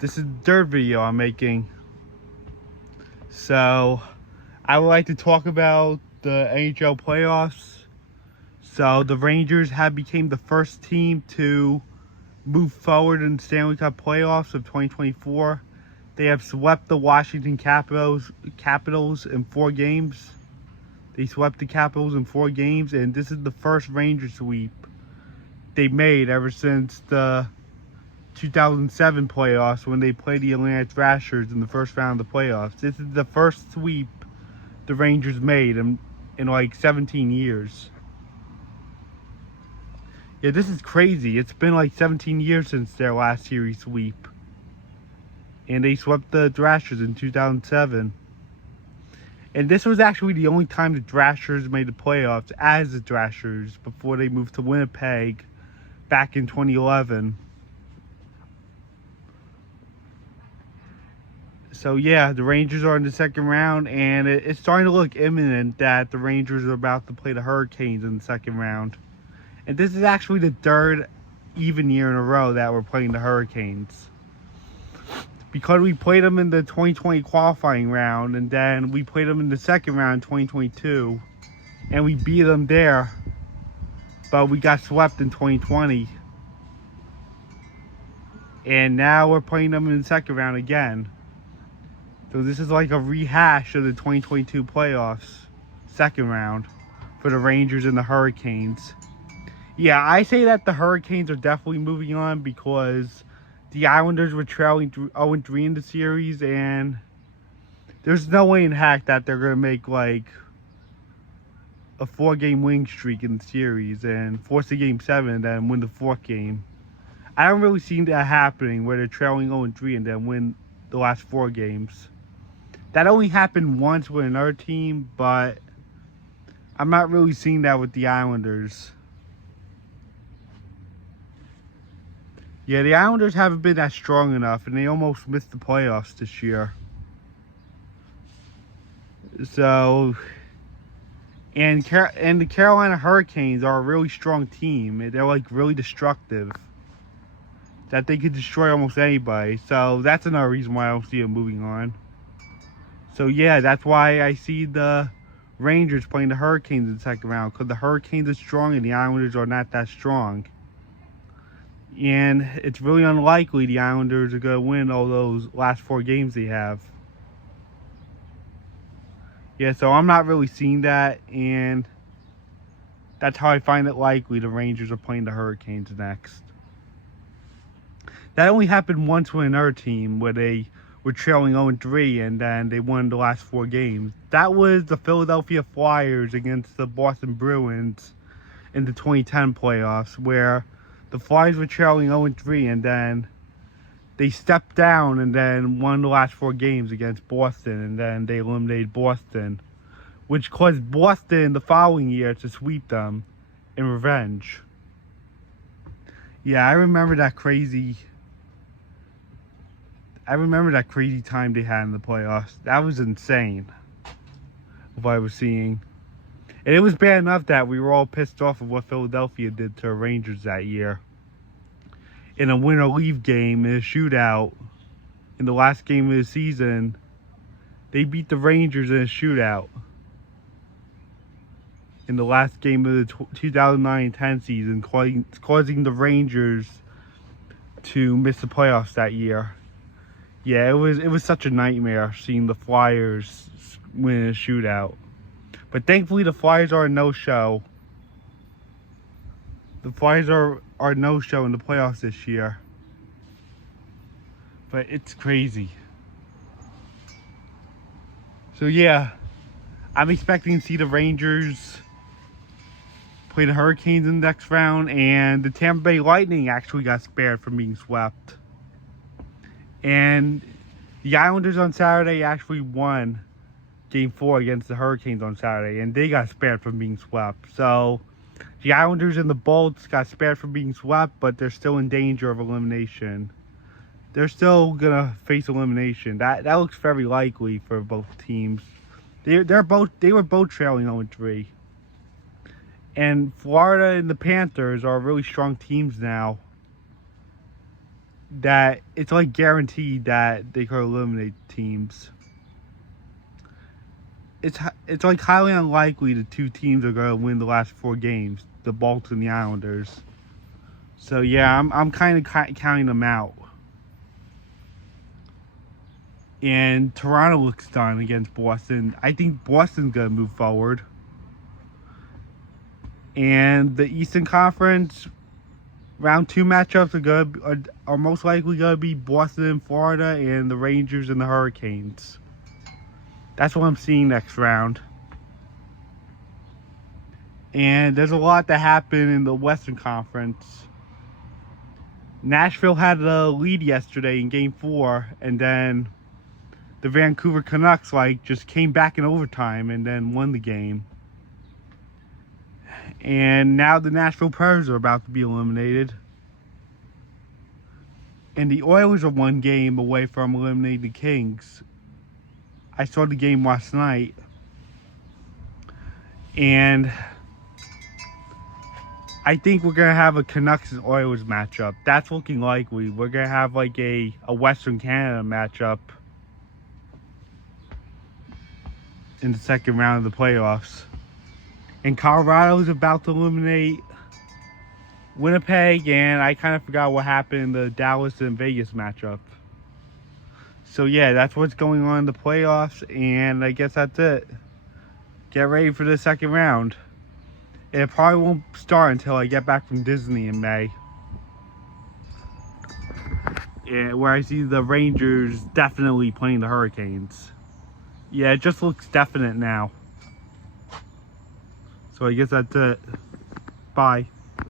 This is the third video I'm making. So, I would like to talk about the NHL playoffs. So, the Rangers have become the first team to move forward in the Stanley Cup playoffs of 2024. They have swept the Washington Capitals in 4 games. They swept the Capitals in 4 games, and this is the first Ranger sweep they made ever since the 2007 playoffs when they played the Atlanta Thrashers in the first round of the playoffs. This is the first sweep the Rangers made in like 17 years. Yeah, this is crazy. It's been like 17 years since their last series sweep. And they swept the Thrashers in 2007. And this was actually the only time the Thrashers made the playoffs as the Thrashers before they moved to Winnipeg back in 2011. So yeah, the Rangers are in the second round, and it's starting to look imminent that the Rangers are about to play the Hurricanes in the second round. And this is actually the third even year in a row that we're playing the Hurricanes. Because we played them in the 2020 qualifying round, and then we played them in the second round in 2022, and we beat them there, but we got swept in 2020. And now we're playing them in the second round again. So this is like a rehash of the 2022 playoffs, second round, for the Rangers and the Hurricanes. Yeah, I say that the Hurricanes are definitely moving on because the Islanders were trailing 0-3 in the series, and there's no way in heck that they're going to make like a 4-game winning streak in the series and force a game 7 and then win the 4th game. I don't really see that happening where they're trailing 0-3 and then win the last 4 games. That only happened once with another team, but I'm not really seeing that with the Islanders. Yeah, the Islanders haven't been that strong enough, and they almost missed the playoffs this year. So, and the Carolina Hurricanes are a really strong team. They're like really destructive. That they could destroy almost anybody. So that's another reason why I don't see them moving on. So yeah, that's why I see the Rangers playing the Hurricanes in the second round, because the Hurricanes are strong and the Islanders are not that strong. And it's really unlikely the Islanders are going to win all those last 4 games they have. Yeah, so I'm not really seeing that, and that's how I find it likely the Rangers are playing the Hurricanes next. That only happened once with another team where they were trailing 0-3 and then they won the last 4 games. That was the Philadelphia Flyers against the Boston Bruins in the 2010 playoffs, where the Flyers were trailing 0-3 and then they stepped down and then won the last 4 games against Boston, and then they eliminated Boston, which caused Boston the following year to sweep them in revenge. Yeah, I remember that crazy time they had in the playoffs. That was insane, what I was seeing. And it was bad enough that we were all pissed off of what Philadelphia did to the Rangers that year. In a win-or-leave game, in a shootout, in the last game of the season, they beat the Rangers in a shootout. In the last game of the 2009-10 season, causing the Rangers to miss the playoffs that year. Yeah, it was such a nightmare seeing the Flyers win a shootout. But thankfully the Flyers are a no-show. The Flyers are no-show in the playoffs this year. But it's crazy. So yeah, I'm expecting to see the Rangers play the Hurricanes in the next round, and the Tampa Bay Lightning actually got spared from being swept. And the Islanders on Saturday actually won Game 4 against the Hurricanes on Saturday, and they got spared from being swept. So the Islanders and the Bolts got spared from being swept, but they're still in danger of elimination. They're still gonna face elimination. That looks very likely for both teams. They were both trailing 0-3. And Florida and the Panthers are really strong teams now. that it's like guaranteed that they could eliminate teams. It's like highly unlikely the two teams are going to win the last 4 games, the Bolts and the Islanders. So yeah, I'm kind of counting them out. And Toronto looks done against Boston. I think Boston's going to move forward. And the Eastern Conference round 2 matchups are most likely going to be Boston and Florida, and the Rangers and the Hurricanes. That's what I'm seeing next round. And there's a lot that happened in the Western Conference. Nashville had the lead yesterday in Game 4, and then the Vancouver Canucks just came back in overtime and then won the game. And now the Nashville Predators are about to be eliminated. And the Oilers are 1 game away from eliminating the Kings. I saw the game last night. And I think we're going to have a Canucks and Oilers matchup. That's looking likely. We're going to have a Western Canada matchup in the second round of the playoffs. And Colorado is about to eliminate Winnipeg, and I kind of forgot what happened in the Dallas and Vegas matchup. So yeah, that's what's going on in the playoffs, and I guess that's it. Get ready for the second round. It probably won't start until I get back from Disney in May. Yeah, where I see the Rangers definitely playing the Hurricanes. Yeah, it just looks definite now. So I guess that's it. Bye.